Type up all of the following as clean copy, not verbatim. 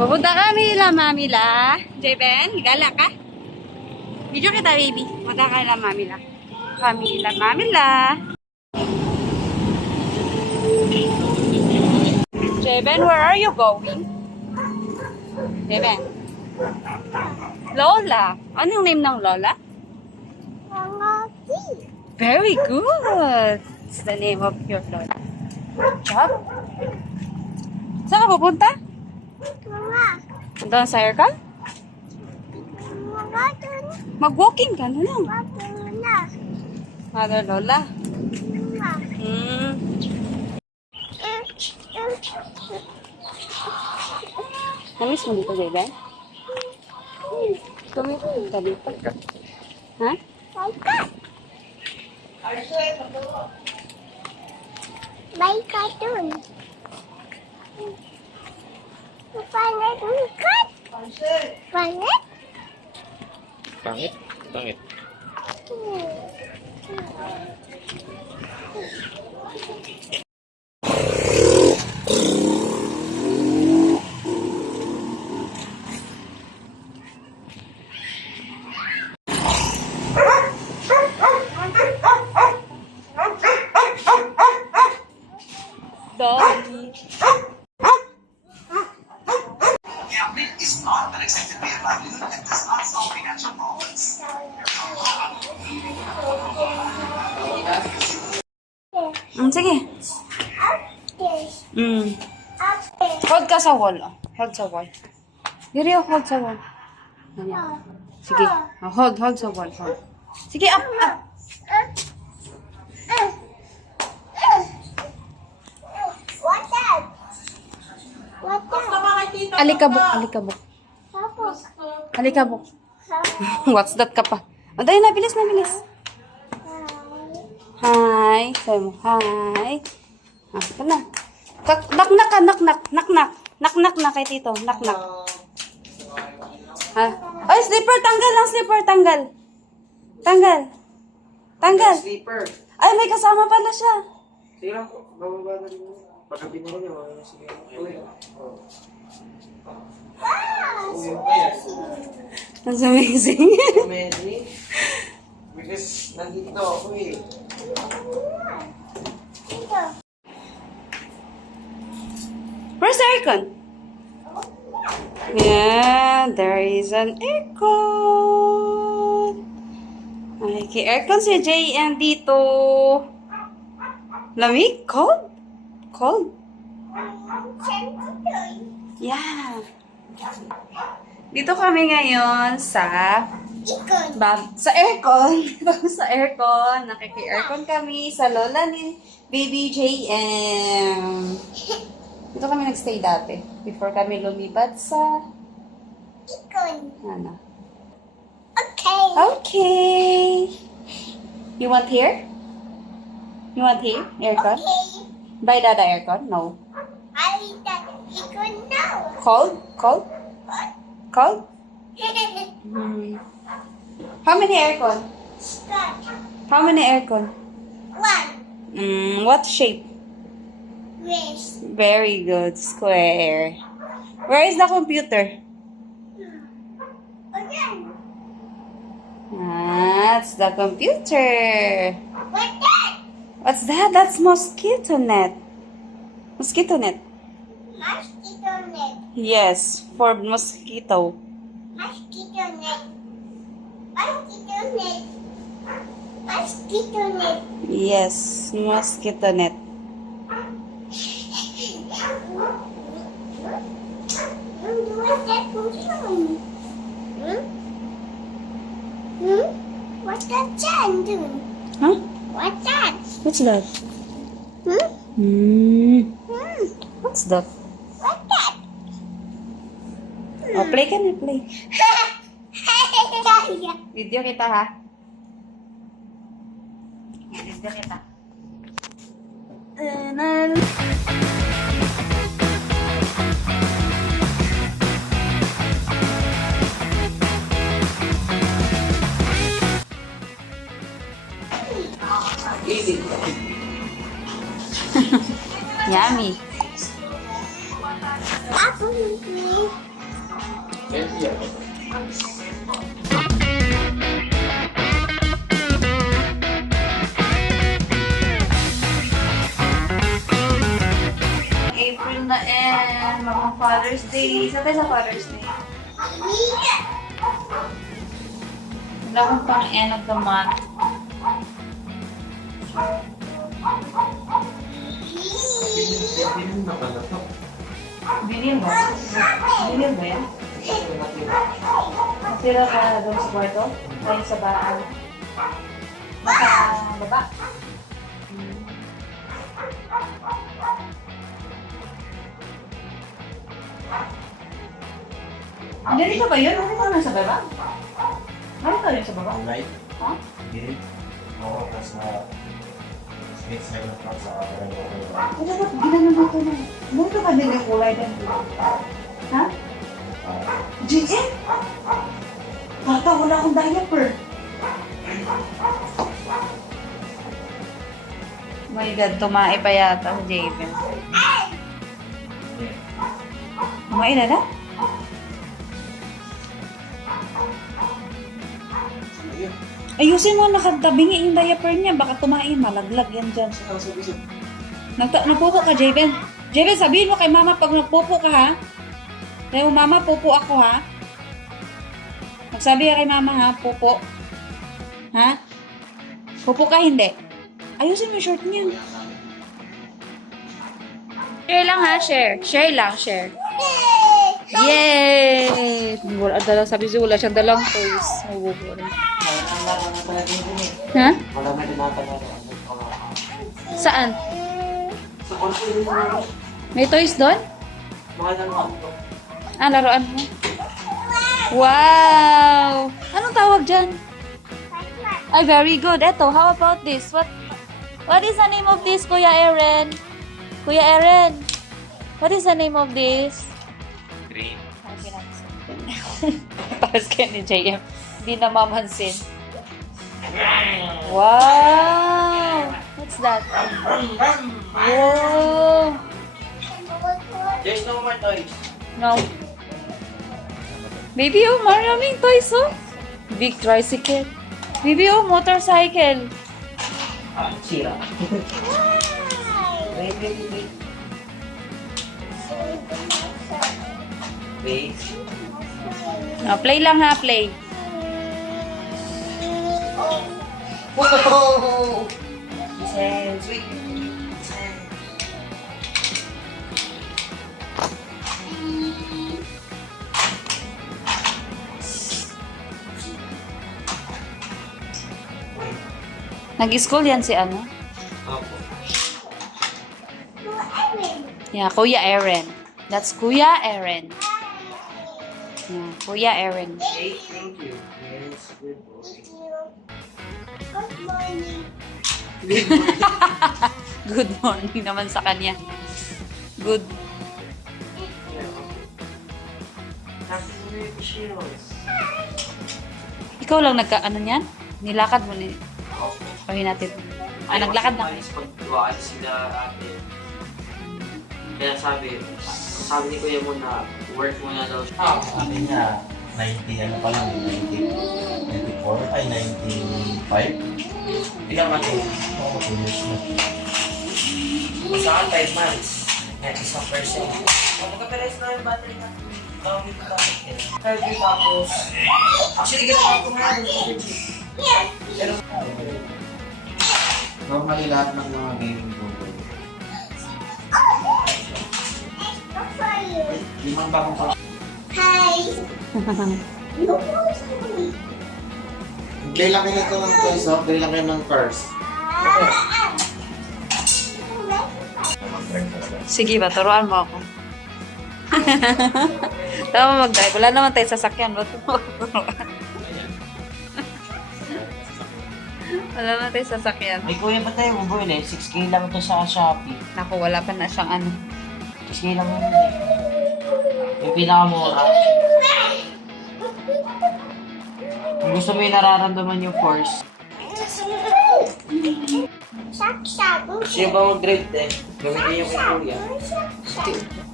Pupunta kami la Mamila. Jeben, gala ka? Video kita, baby. Punta kami la Mamila. Mamila, Mamila. Jeben, where are you going? Jeben. Lola. Ano yung name ng Lola? Very good. It's the name of your Lola. Job? Saan ka pupunta? Doon sa aircon? Mag-walking ka na lang. Mother Lola. Namiss mo dito, Jeben? Tumito ka dito. Ha? May cartoon. Pangit ukat. Pangit? Pangit? Pangit. Doggy. Gambling is not an accepted way of livelihood and does not solve financial problems. Sige. Hold ka sa wall. Oh. Hold sa wall. Diri, hold sa wall. Ganyan. Sige. Oh, hold sa wall. Hold. Sige, up. What that? What that? Alikabok. Alikabok. What's that ka pa? O, dahil na, bilis. Hi. Sabi mo, hi. Ah, ito na. Knock na kay tito. Knock. Ha? Ay, slipper. Tanggal. Sleeper. Ay, may kasama pala siya. Sige lang po. Bababa na rin mo. Pagkabi na rin mo. Sige. That's amazing. Amazing. Because nandito ako eh. Where's the aircon? Yeah, there is an aircon. Ay, kay aircon si JN dito. Lamig? Cold? Yeah. Dito kami ngayon sa aircon. Sa aircon. Nakiki-aircon kami sa lola ni Baby JM. Dito kami nagstay dati. Before kami lumipat sa... Ano? Okay. You want here? Aircon? Buy Dada aircon? No. Cold? How many aircon? What shape? Very good. Square. Where is the computer? That's the computer. What's that? That's mosquito net. Mosquito net. Yes, for mosquito. Yes, mosquito net. What's that Jan doing? Huh? What's that? What's that? What's that? What's that? Oh, play ka na, play. Video kita, ha? Video kita. Yummy. Apple with me. Healthy ako. April na mga Father's Day. Sa tayo sa Father's Day. Wala akong pang end of the month. Hindi na pala to. Bilhin ba? Bilhin ba yan? Masira ka doon sa kwarto? Tayo sa baan? Nasa baba? Hindi rin ba yun? Ano ka nasa baba? Ano ka rin sa baba? Right? Ha? Hindi. Oo, kasi na Smith 7 o'clock sa Ano ba? Ginanong mo ito na. Ano ito ka din yung kulay din? Ha? GM? Tata, wala akong diaper. My God, tumae pa yata si Javen. Tumae na na? Ayusin mo, nakatabingi yung diaper niya. Baka tumain, malaglag yan dyan. Nagpupo ka, Javen. Javen, sabihin mo kay mama pag nagpupo ka, ha? Sabi mo, mama, pupo ako, ha? Magsabi ka kay mama, ha? Pupo. Ha? Pupo ka, hindi. Ayusin mo yung short niya. Share lang, ha? Share. Share lang, share. Yay! Wala dalang, sabi siya, wala siyang dalang toys. Mabuburin. Ha? Wala na tinatanong. Saan? Sa kwarto din mo. May toys doon? Mga naman. Ah, laruan mo? Wow! Anong tawag dyan? Ay, very good. Eto, how about this? What is the name of this, Kuya Aaron? Kuya Aaron, what is the name of this? Green. Paras kayo ni JM. Hindi na mamansin. Wow! What's that? Wow! There's no more toys. No. Baby, oh, maraming toys, oh. Big tricycle. Baby, oh, motorcycle. Sira. Wait. Wait. No, play lang ha, play. Whoa! Sweet. Nag-school yan si ano? Opo. Yeah, Kuya Aaron. That's Kuya Aaron. Yeah, Kuya Aaron. Okay, thank you. Yes, good boy. Good morning. Good morning naman sa kanya. Good. Happy New Year, Shields. Ikaw lang nagka-ano niyan? Nilakad mo ni... Pahin natin. Ah, naglakad na. Pag sila ate. Kaya sabi ni Kuya mo na work muna daw siya. Sabi niya, 90 ano pa lang, 94, ay 95. Ilang ano? Oo, 2 years na. Saan 5 months? At isang person. Magkaperes na yung battery na. Tawag dito bakit eh. Tapos, actually ganun ako nga. Pero, normally lahat ng mga gaming board. Good for you. Limang bagong pa. Hi. No, Bigay lang kayo nito ng toys, oh. Bigay lang kayo ng cars. Sige ba, turuan mo ako. Tama mag-drive. Wala naman tayo sasakyan. Ba't mo turuan? Wala naman tayo sasakyan. May kuya ba tayo bubuli? 6K lang ito sa Shopee. Naku, wala pa na siyang ano. 6K lang yun eh. Yung pinakamura. Kung gusto mo yung nararamdaman yung force. Shak. Siya ba mag-drive eh? Gamitin yung kay Kuya.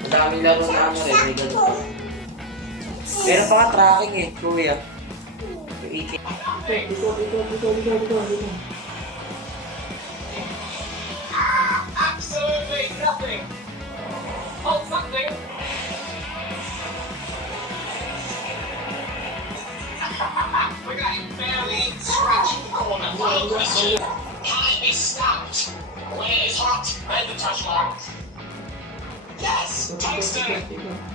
Ang daming laro na ano rin, may ganito. Meron pa nga tracking eh, kuya. Yung 18. Absolutely nothing. Oh, something. We got a barely scratched corner. Final question. Can it be stopped? When it is hot, then you touch light. Yes, tungsten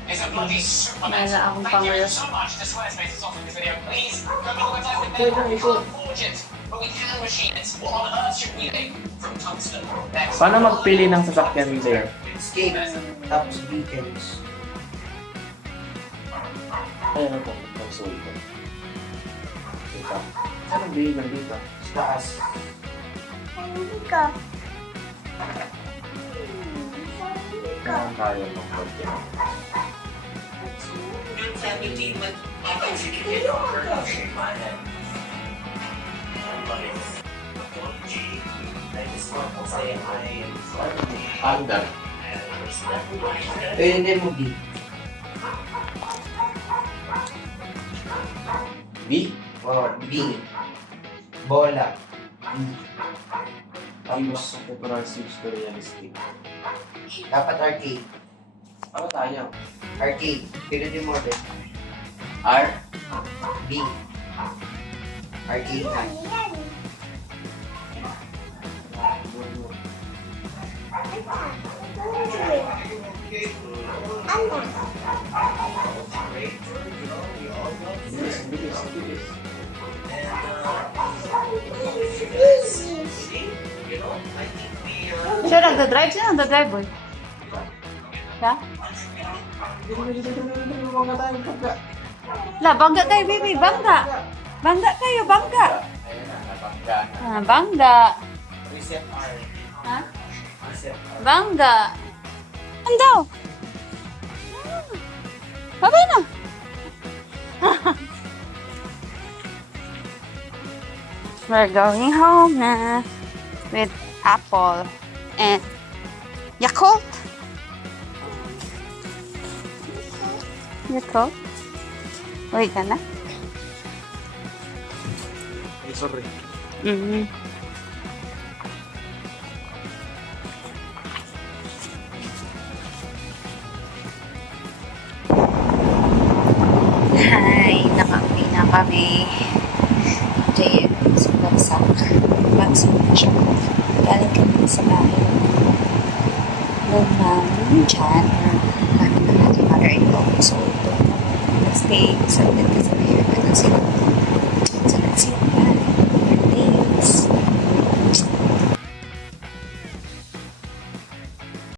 is a bloody superman. Wala akong Thank you pangayos. so much to Squarespace for sponsoring this video. Please go to the website with them. We can't forge it, but we can machine it. What on earth should we make from tungsten? Next. Paano magpili ng sasakyan there? Escape. Tapos beacons. Ayun ako, mag-solve ko. Ito. Saan ang bili ng dito? Sa taas. Hindi ka. Kailangan tayo ng konti. Yung 17 month batang si Kiki Walker ng Shaymanan. Panda. Ayun din mo, B. B? Oh, B. Bola. B. Tapos sa temporal switch to realistic. Dapat arcade. Ano tayo? Arcade. Pinutin mo ulit. R? B. Arcade na. Yan. Ano? Bilis, bilis, bilis. Siya nagda-drive? Sino nagda-drive, boy? Siya? La, bangga kayo, baby. Bangga. Bangga kayo, bangga. Ayun na, nabangga na. Ah, bangga. Reset R. Ha? Reset R. Bangga. Ano? Babay na. We're going home na with Apple and Yakult. Yakult. Uy ka na? Ay, sorry. Mm-hmm. Hi, nakauwi na kami. JM sa Bagsak. Bagsak na siya. Galing kami sa bahay. Doon namin dyan. Namin na natin mother-in-law. So, doon kami nag-stay. Sa ulit kasi may aircon sila.